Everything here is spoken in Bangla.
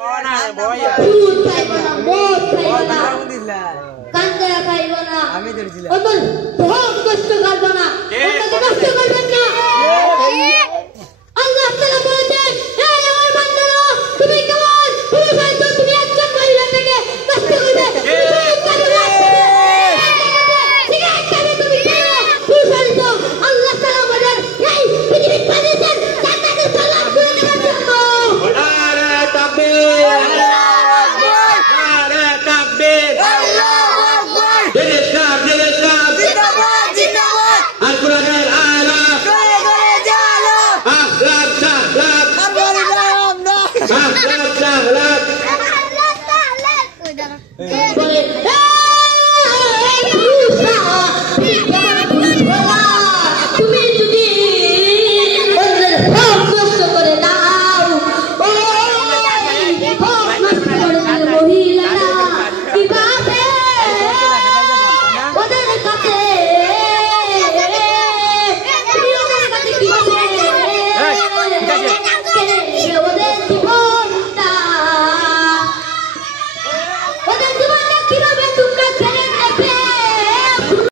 দুধ খাইব না, মদ খাইব না, গাঞ্জা খাইব না, অতল ধন কষ্ট করব না, নষ্ট করবেন না। আল্লাহ তাআলা